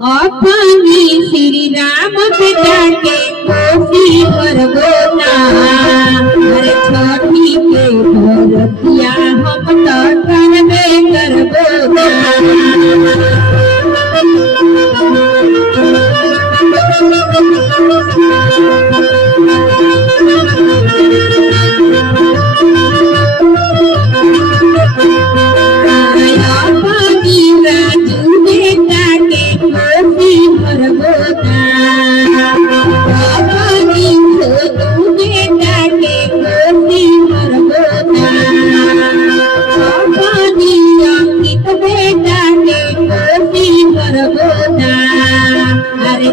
अपनी श्री राम पिता के कोसी भरगोना हर छठी के भरतिया हम तो करबे करबोना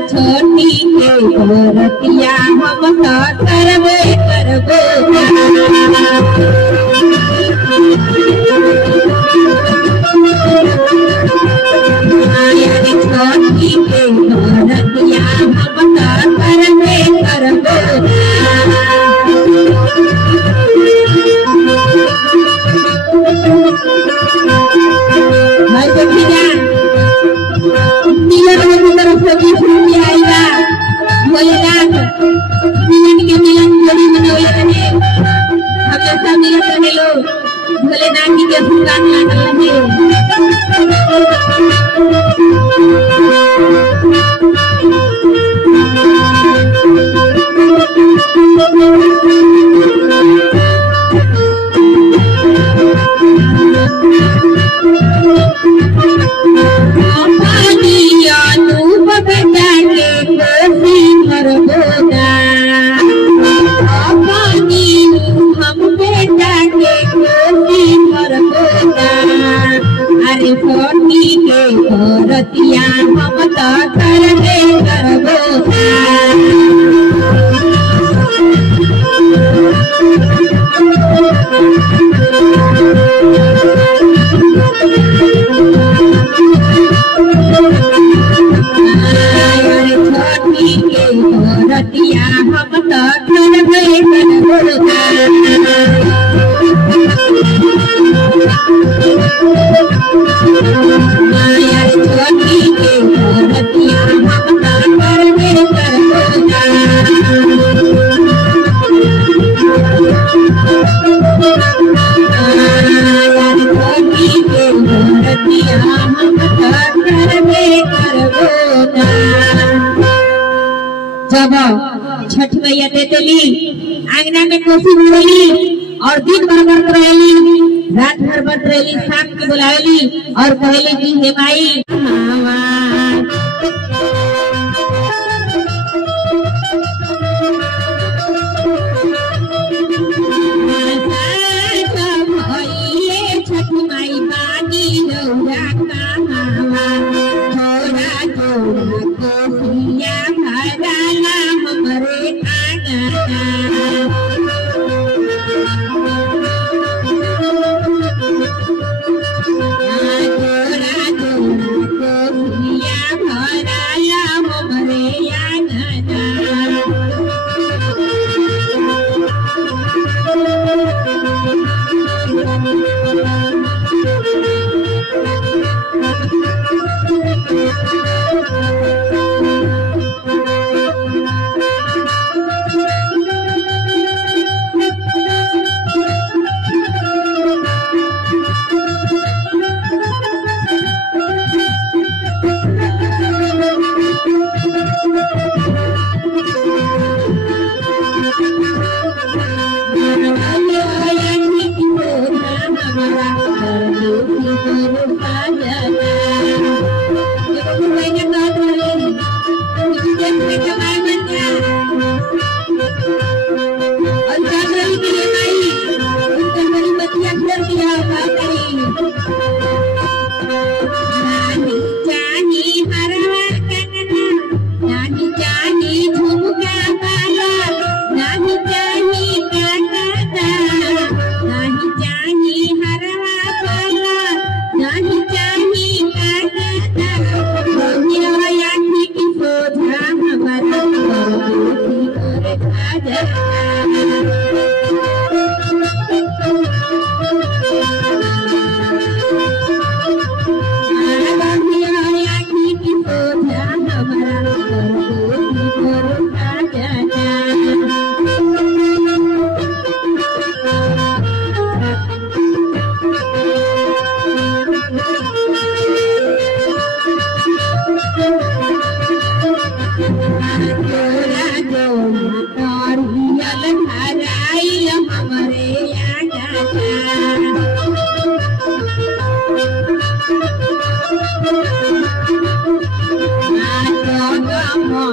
छोटी के भरतिया हम तो करबे करबोना छोटी के भरतिया हम तो करबे करबोना भाई देखिए तरफ से भी सुनी आएगा भोलेनाथ मिलन के मिलन जोड़ी बनौले रहे हमेशा मिलत रहे लोग भोलेनाथ जी के सुल्तान लागल भरतिया हम तो करबे करबोना छोटी के भरतिया हम तो करबे करबोना जब छठ मैया देतेली आंगना में कोसी भरली और दिन भर व्रत रहेली रात भर व्रत रहेली शाम के बुलावेली और कहली कि हे माई छठ माई बानी रौरा कहावा थोड़ा थोड़ा कोसिया भराला हमरे आंगना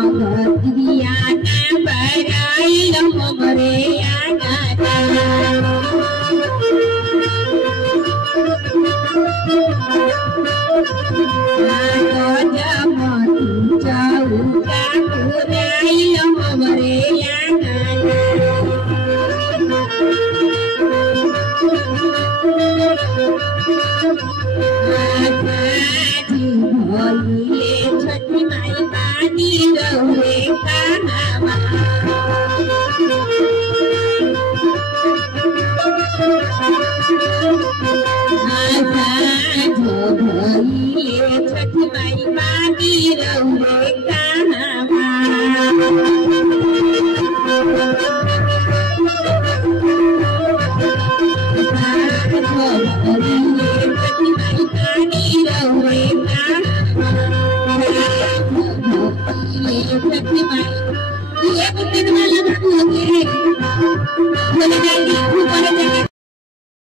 भगतियाना बराइल हमरे आंगना जमती चौका पुराइल हमरे आंगना भइले छठी माई पानी रहुए कहाँमा भइले छठी माई पानी रहुए कहाँमा ये